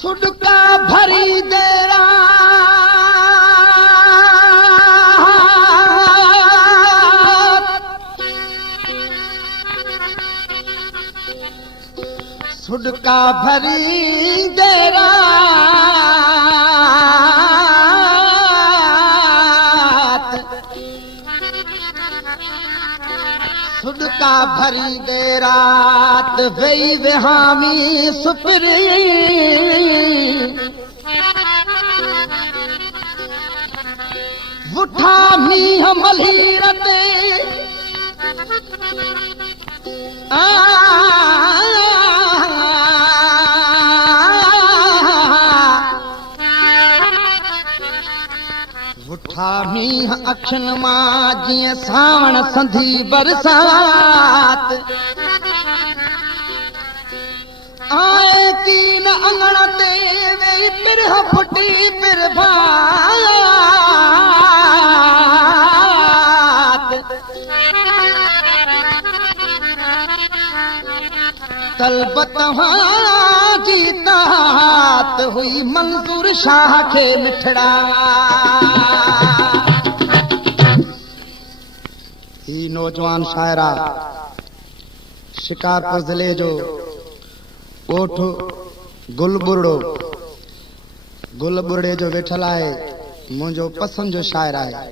सुडका भरी देरा सुडका भरी देरा सुडका भरी दे रात वही वेहामी सुपरी उठा मीह मलहीरते उठा मीह अखियुनि मां जीअं सावण संधी बरसात आए तीन अंगण ते वेही पिरह फुटी पिरभात तलब तव्हांजी तात हुई मंज़ूर शाह खे मिठड़ा ही नौजवान शायरा शिकारपुर जिले जो ओठ गुलबुरड़े जो वेठल आहे मुंहिंजो पसंद जो शायर आहे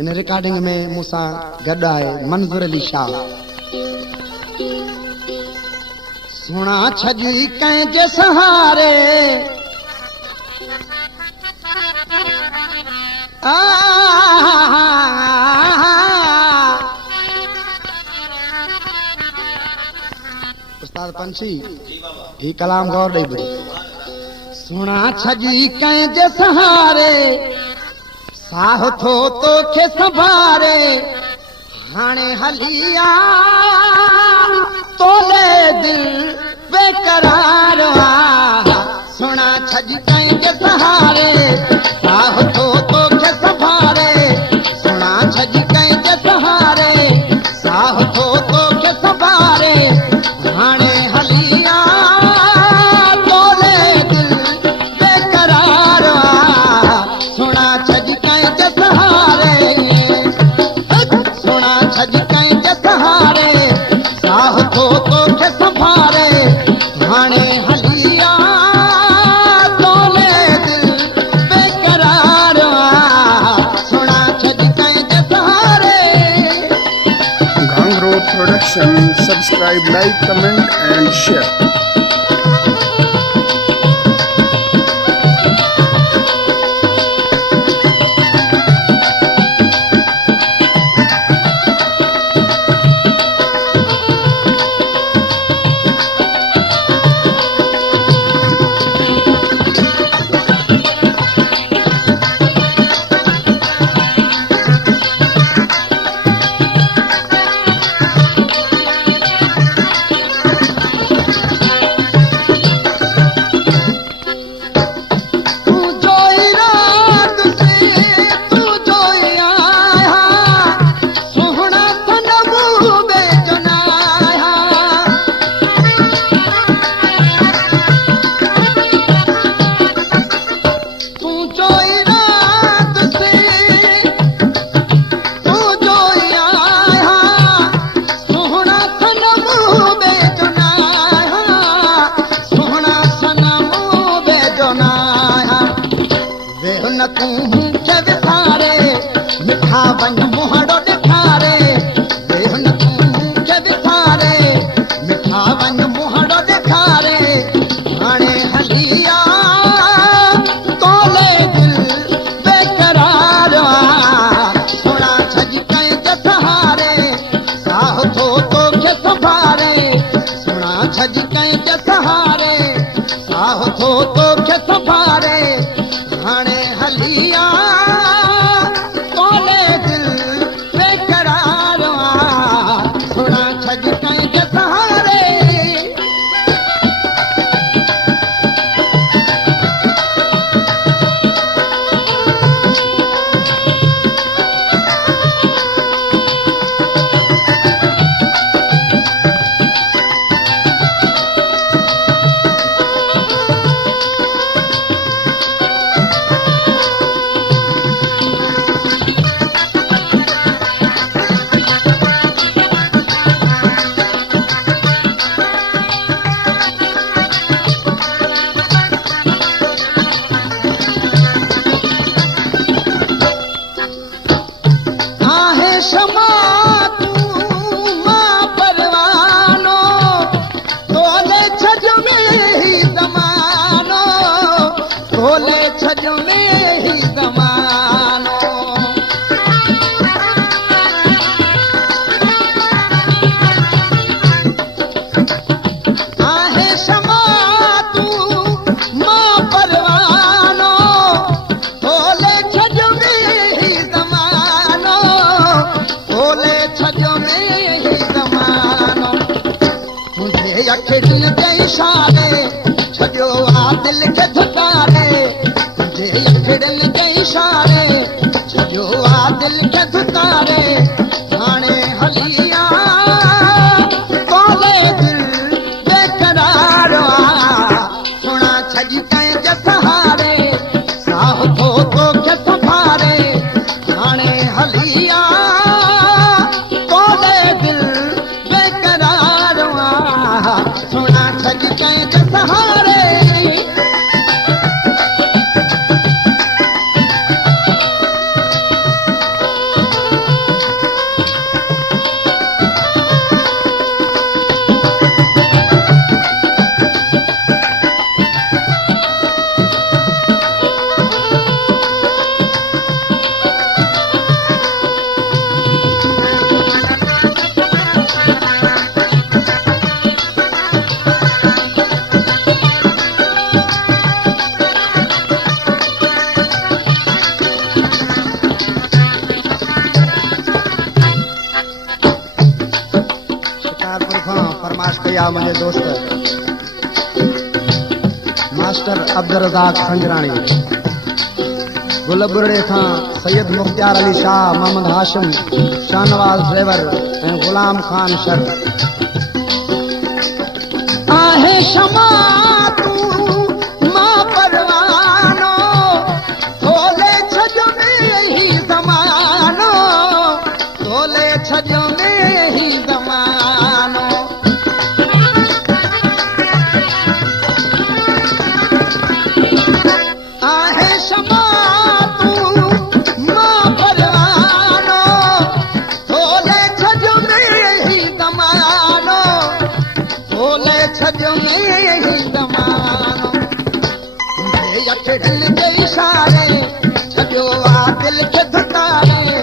इन रिकॉर्डिंग में मूंसां गॾु आहे मंज़ूर अली शाह सुना छजी कंहिंजे सहारे उस्ताद पंछी ही कलाम गौर ॾेई ॿुधी सुना छजी कंहिंजे सहारे साह थो तोखे संभारे हाणे हली आ तोले दिल बेकरार सुना छज कंहिंजे सहारे साह थो तोखे संभारे सुना छज कंहिंजे सहारे साह थो तोखे संभारे हाणे हली आ तोले दिल बेकरार सुना छज कंहिंजे सहारे सुना छज कंहिंजे सहारे साह थो तोखे संभारे हाणे हली आ तोले दिल बेकरार सुना छज कंहिंजे सहारे Gangro Production. Subscribe, like, comment and share. मिठा वञ मुहड़ो ॾेखारे वेहन तूं विसारे मिठा वञ मुहड़ो ॾेखारे हाणे हली आ तोले हलिया तोले दिल बेकरार थोड़ा छज कंहिंजे सहारे इशारे छॾियो आ दिल खे धुकारे तुंहिंजे अखिड़नि के इशारे छॾियो आ दिल खे धुकारे हाणे हलिया तोले दिल बेकरार सुणा छॼी कंहिंजे सहारे साह थो तोखे संभारे हाणे हलिया तोले दिल बेकरार सुणा छॼी कंहिंजे सहारे फरमाश कया मुझे दोस्त मास्टर अब्दुल रज़ाक संगराणी गुलबुरड़े खां सैयद मुख्तियार अली शाह मोहम्मद हाशिम शाहनवाज ड्राइवर ऐं गुलाम खान शर आहे शमा तू मां परवानो तोले छजो में ही ज़मानो तोले छजो में ही ज़मानो अखिड़नि के इशारे छॾियो आ दिल खे धुकारे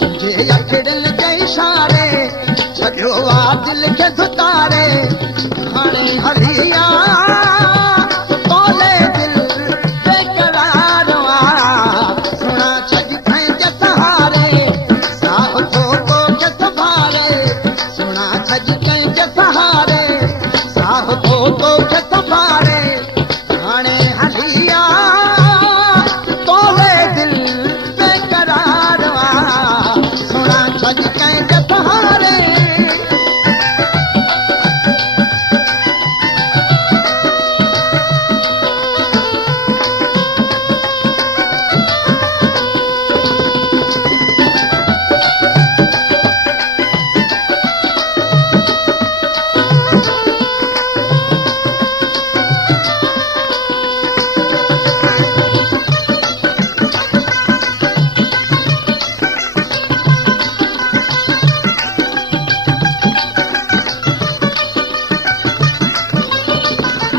तुंहिंजे अखिड़नि के इशारे छॾियो आ दिल खे धुकारे हाणे हलिया तोले दिल बेकरार सुणा छॼी कंहिंजे सहारे साह थो तोखे संभारे सुणा छॼी कंहिंजे सहारे साह थो तोखे संभारे हाणे हलिया तोले दिल बेकरार सुणा छॼी कंहिंजे सहारे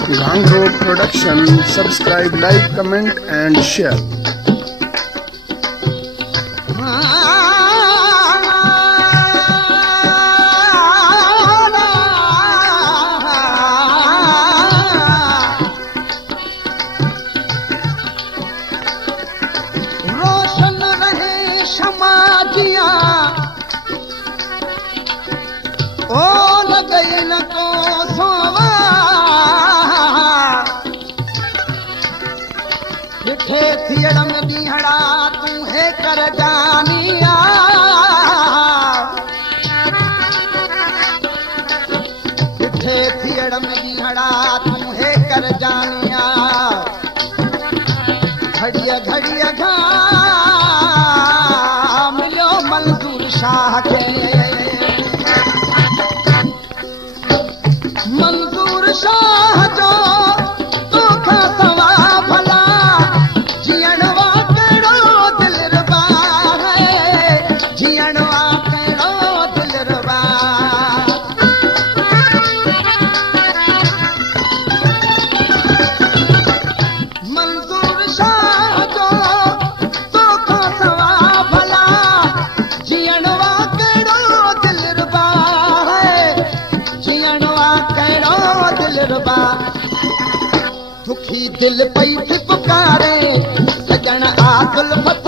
Langro Production. Subscribe, like, comment and share. थियड़ में बीहड़ा तू है कर जानिया किथे थियड़ में बीहड़ा तू है कर जानिया घड़िया घड़िया घाम मिलो मंजूर शाह के मंजूर शाह जो तू का सवा भला जियणवा कहिड़ो दिलरुबा है जियणवा कहिड़ो दिलरुबा मंजूर शाह जो तू का सवा भला जियणवा कहिड़ो दिलरुबा है जियणवा कहिड़ो दिलरुबा दुखी दिल पई थी पुकारे सजण आ गुलफत